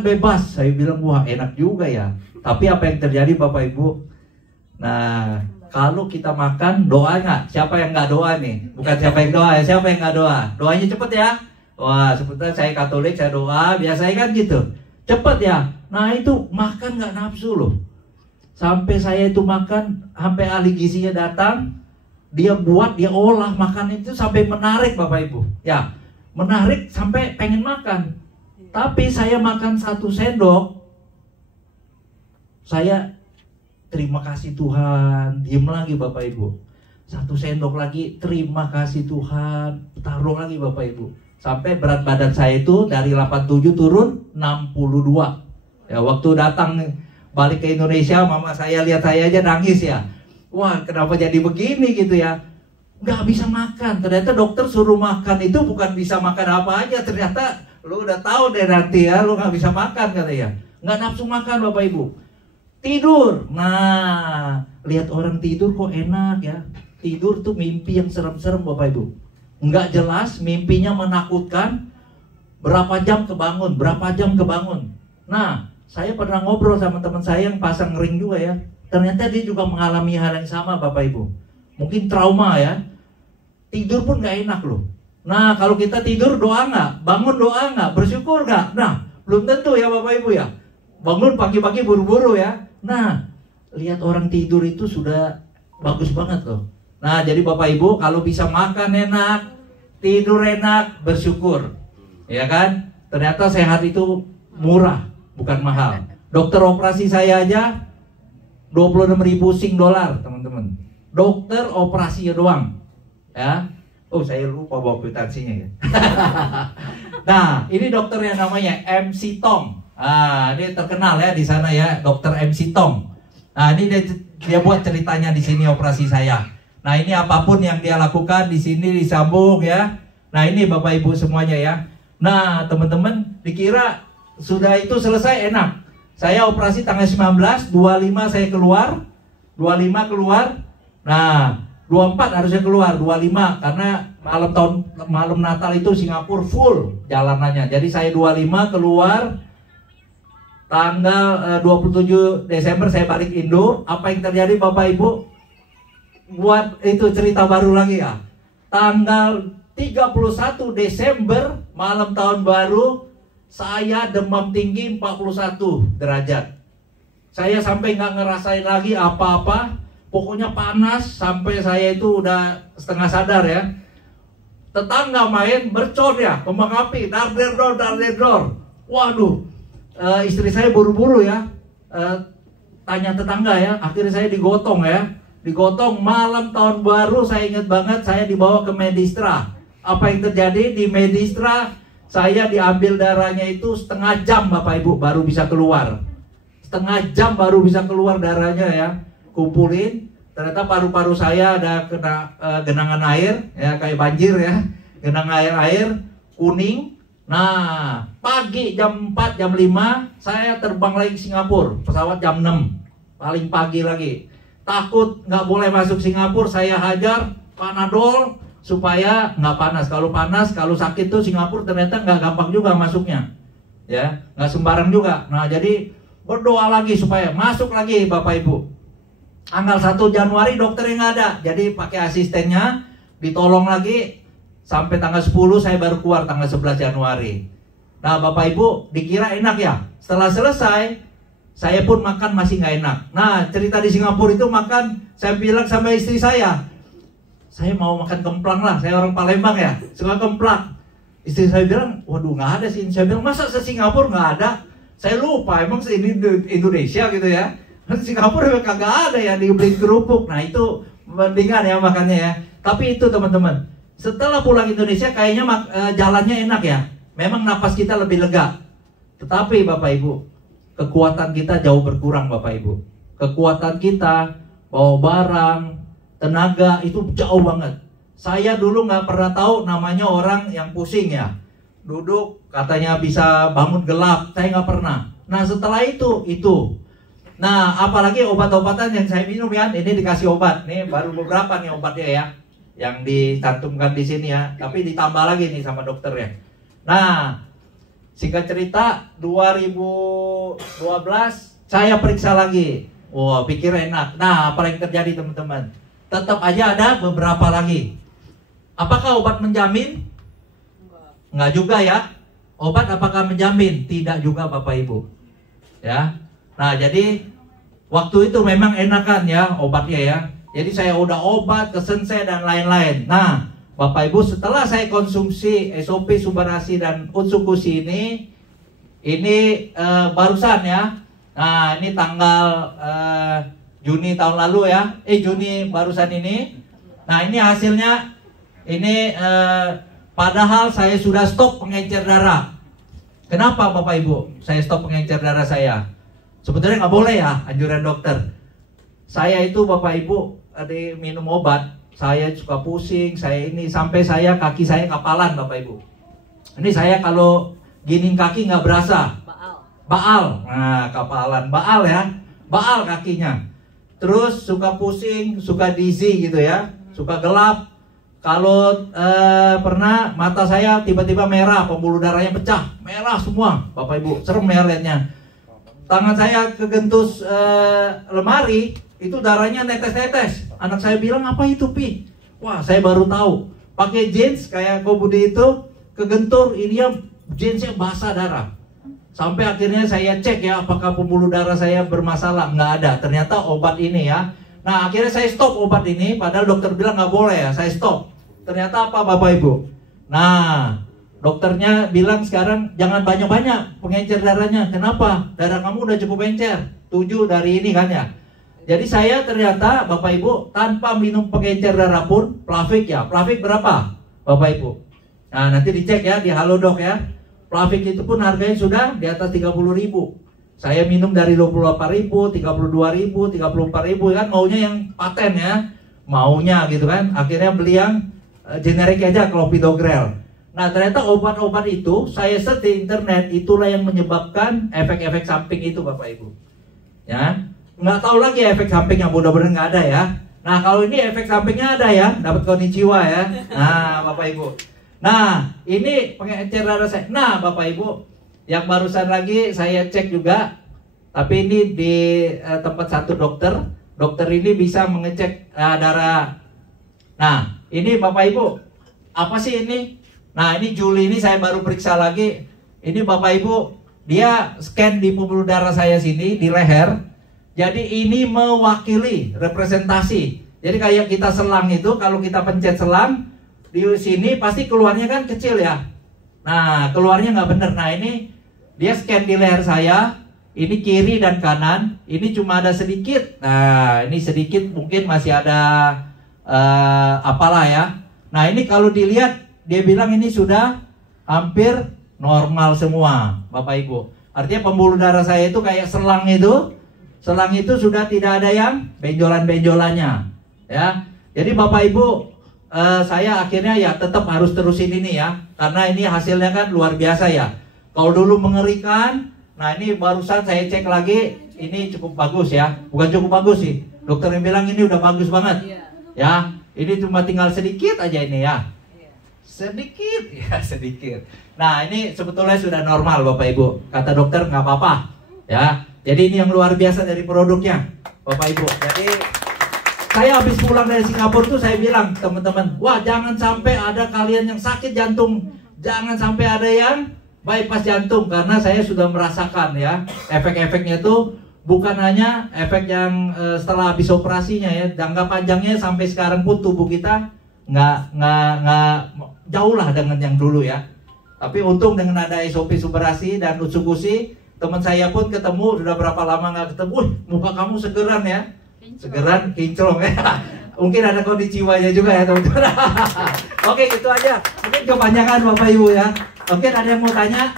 bebas. Saya bilang, wah enak juga ya. Tapi apa yang terjadi Bapak Ibu? Nah, kalau kita makan, doa nggak? Siapa yang nggak doa nih? Bukan siapa yang doa ya, siapa yang nggak doa? Doanya cepet ya. Wah, seperti saya Katolik, saya doa, biasanya kan gitu. Cepet ya. Nah itu makan nggak nafsu loh. Sampai saya itu makan, sampai ahli gizinya datang, dia buat, dia olah makan itu sampai menarik Bapak Ibu. Ya, menarik sampai pengen makan. Tapi saya makan 1 sendok, saya terima kasih Tuhan, diem lagi Bapak Ibu. 1 sendok lagi, terima kasih Tuhan, taruh lagi Bapak Ibu. Sampai berat badan saya itu dari 87 turun 62. Ya, waktu datang balik ke Indonesia, mama saya lihat saya aja nangis ya. Wah, kenapa jadi begini gitu ya. Nggak bisa makan. Ternyata dokter suruh makan itu bukan bisa makan apa aja. Ternyata lu udah tahu deh nanti ya, lu nggak bisa makan katanya. Nggak nafsu makan Bapak Ibu. Tidur. Nah, lihat orang tidur kok enak ya. Tidur tuh mimpi yang serem-serem Bapak Ibu. Nggak jelas, mimpinya menakutkan. Berapa jam kebangun, berapa jam kebangun. Nah, saya pernah ngobrol sama teman saya yang pasang ring juga ya. Ternyata dia juga mengalami hal yang sama Bapak Ibu. Mungkin trauma ya. Tidur pun nggak enak loh. Nah, kalau kita tidur doa nggak? Bangun doa nggak? Bersyukur nggak? Nah, belum tentu ya Bapak Ibu ya. Bangun pagi-pagi buru-buru ya. Nah, lihat orang tidur itu sudah bagus banget loh. Nah, jadi Bapak Ibu kalau bisa makan enak, tidur enak, bersyukur. Ya kan? Ternyata sehat itu murah, bukan mahal. Dokter operasi saya aja 26.000 Sing dolar, teman-teman. Dokter operasinya doang. Ya. Oh, saya lupa bawa kwitansinya ya. Nah, ini dokter yang namanya MC Tong. Ah, dia terkenal ya di sana ya, dokter MC Tong. Nah, ini dia buat ceritanya di sini operasi saya. Nah, ini apapun yang dia lakukan di sini disambung ya. Nah, ini Bapak Ibu semuanya ya. Nah, teman-teman, dikira sudah itu selesai enak. Saya operasi tanggal 19, 25 saya keluar, 25 keluar. Nah, 24 harusnya keluar, 25 karena malam Natal itu Singapura full jalanannya. Jadi saya 25 keluar, tanggal 27 Desember saya balik Indo. Apa yang terjadi Bapak Ibu? Buat itu cerita baru lagi ya. Tanggal 31 Desember malam tahun baru saya demam tinggi 41 derajat. Saya sampai nggak ngerasain lagi apa-apa. Pokoknya panas sampai saya itu udah setengah sadar ya. Tetangga main mercon ya, kembang api, dar der dor. Waduh, istri saya buru-buru ya, tanya tetangga ya. Akhirnya saya digotong ya, digotong malam tahun baru. Saya ingat banget, saya dibawa ke Medistra. Apa yang terjadi di Medistra? Saya diambil darahnya itu setengah jam Bapak Ibu baru bisa keluar. Setengah jam baru bisa keluar darahnya ya. Kumpulin, ternyata paru-paru saya ada kena genangan air ya, kayak banjir ya, genangan air kuning. Nah, pagi jam 4 jam 5 saya terbang lagi ke Singapura, pesawat jam 6 paling pagi lagi. Takut nggak boleh masuk Singapura, saya hajar Panadol supaya nggak panas. Kalau panas, kalau sakit tuh Singapura ternyata nggak gampang juga masuknya ya, nggak sembarang juga. Nah, jadi berdoa lagi supaya masuk lagi Bapak Ibu. Tanggal 1 Januari dokter yang ada, jadi pakai asistennya, ditolong lagi sampai tanggal 10 saya baru keluar tanggal 11 Januari. Nah Bapak Ibu dikira enak ya. Setelah selesai saya pun makan masih nggak enak. Nah cerita di Singapura itu makan, saya bilang sama istri saya mau makan kemplang lah, saya orang Palembang ya, suka kemplang. Istri saya bilang, waduh nggak ada sih. Saya bilang, masa se-Singapura nggak ada? Saya lupa, emang ini Indonesia gitu ya. Singapura kagak ada ya dibeli kerupuk. Nah itu mendingan ya makannya ya. Tapi itu teman-teman, setelah pulang Indonesia kayaknya jalannya enak ya. Memang napas kita lebih lega. Tetapi Bapak Ibu, kekuatan kita jauh berkurang Bapak Ibu. Kekuatan kita bawa barang, tenaga itu jauh banget. Saya dulu nggak pernah tahu namanya orang yang pusing ya. Duduk katanya bisa bangun gelap, saya nggak pernah. Nah setelah itu. Nah, apalagi obat-obatan yang saya minum ya, ini dikasih obat, nih baru beberapa nih obatnya ya, yang dicantumkan di sini ya, tapi ditambah lagi nih sama dokter ya. Nah, Singkat cerita 2012 saya periksa lagi. Wah, pikir enak. Nah, apa yang terjadi teman-teman? Tetap aja ada beberapa lagi. Apakah obat menjamin? Enggak juga ya. Obat apakah menjamin? Tidak juga Bapak Ibu. Ya. Nah, jadi waktu itu memang enakan ya obatnya ya. Jadi saya udah obat, kesense dan lain-lain. Nah, Bapak Ibu, setelah saya konsumsi SOP Subarasi dan Utsukushi ini barusan ya. Nah, ini tanggal Juni tahun lalu ya. Juni barusan ini. Nah, ini hasilnya. Ini padahal saya sudah stop pengencer darah. Kenapa Bapak Ibu saya stop pengencer darah saya? Sebetulnya nggak boleh ya, anjuran dokter. Saya itu Bapak Ibu ada minum obat, saya suka pusing, saya ini sampai kaki saya kapalan Bapak Ibu. Ini saya kalau giniin kaki nggak berasa. Baal. Nah, kapalan, baal ya. Baal kakinya. Terus suka pusing, suka dizzy gitu ya. Suka gelap. Kalau pernah mata saya tiba-tiba merah, pembuluh darahnya pecah. Merah semua, Bapak Ibu. Serem ya lihatnya. Tangan saya kegentus lemari, itu darahnya netes-netes. Anak saya bilang, apa itu Pi? Wah, saya baru tahu. Pakai jeans kayak Kobudi itu, kegentur, ini ya jeansnya basah darah. Sampai akhirnya saya cek ya, apakah pembuluh darah saya bermasalah. Nggak ada, ternyata obat ini ya. Nah, akhirnya saya stop obat ini, padahal dokter bilang nggak boleh ya, saya stop. Ternyata apa Bapak Ibu? Nah, dokternya bilang sekarang jangan banyak-banyak pengencer darahnya. Kenapa? Darah kamu udah cukup encer, 7 dari ini kan ya. Jadi saya ternyata Bapak Ibu tanpa minum pengencer darah pun, Plavix ya. Plavix berapa Bapak Ibu? Nah, nanti dicek ya di Halodoc ya. Plavix itu pun harganya sudah di atas 30.000. Saya minum dari 28.000, 32.000, 34.000 kan, maunya yang paten ya. Maunya gitu kan. Akhirnya beli yang generik aja, Clopidogrel. Nah, ternyata obat-obat itu saya search di internet, itulah yang menyebabkan efek-efek samping itu Bapak Ibu. Ya. Nggak tahu lagi efek sampingnya, mudah-mudahan nggak ada ya. Nah, kalau ini efek sampingnya ada ya, dapat konnichiwa ya. Nah, Bapak Ibu. Nah, ini pengencer darah saya. Nah, Bapak Ibu, yang barusan lagi saya cek juga, tapi ini di tempat satu dokter. Dokter ini bisa mengecek darah. Nah, ini Bapak Ibu, apa sih ini? Nah, ini Juli ini saya baru periksa lagi. Ini Bapak Ibu, dia scan di pembuluh darah saya sini, di leher. Jadi ini mewakili, representasi. Jadi kayak kita selang itu, kalau kita pencet selang, di sini pasti keluarnya kan kecil ya. Nah, keluarnya nggak bener. Nah, ini dia scan di leher saya. Ini kiri dan kanan. Ini cuma ada sedikit. Nah, ini sedikit mungkin masih ada apalah ya. Nah, ini kalau dilihat, dia bilang ini sudah hampir normal semua, Bapak Ibu. Artinya pembuluh darah saya itu kayak selang itu. Selang itu sudah tidak ada yang benjolan-benjolannya. Ya. Jadi Bapak Ibu, saya akhirnya ya tetap harus terusin ini ya, karena ini hasilnya kan luar biasa ya. Kalau dulu mengerikan, nah ini barusan saya cek lagi, ini cukup bagus ya, bukan cukup bagus sih, dokter yang bilang ini udah bagus banget, ya. Ini cuma tinggal sedikit aja ini ya, sedikit ya sedikit. Nah ini sebetulnya sudah normal Bapak Ibu, kata dokter nggak apa-apa, ya. Jadi ini yang luar biasa dari produknya, Bapak Ibu. Jadi saya habis pulang dari Singapura tuh saya bilang teman-teman, wah jangan sampai ada kalian yang sakit jantung, jangan sampai ada yang bypass jantung, karena saya sudah merasakan ya efek-efeknya tuh bukan hanya efek yang setelah habis operasinya ya, jangka panjangnya sampai sekarang pun tubuh kita nggak jauh lah dengan yang dulu ya. Tapi untung dengan ada SOP Subarasi dan Utsukushi, teman saya pun ketemu sudah berapa lama nggak ketemu, muka kamu segeran ya. Segeran, kinclong ya. Mungkin ada konnichiwa-nya juga ya teman-teman. Oke, itu aja. Mungkin kebanyakan Bapak Ibu ya. Mungkin ada yang mau tanya.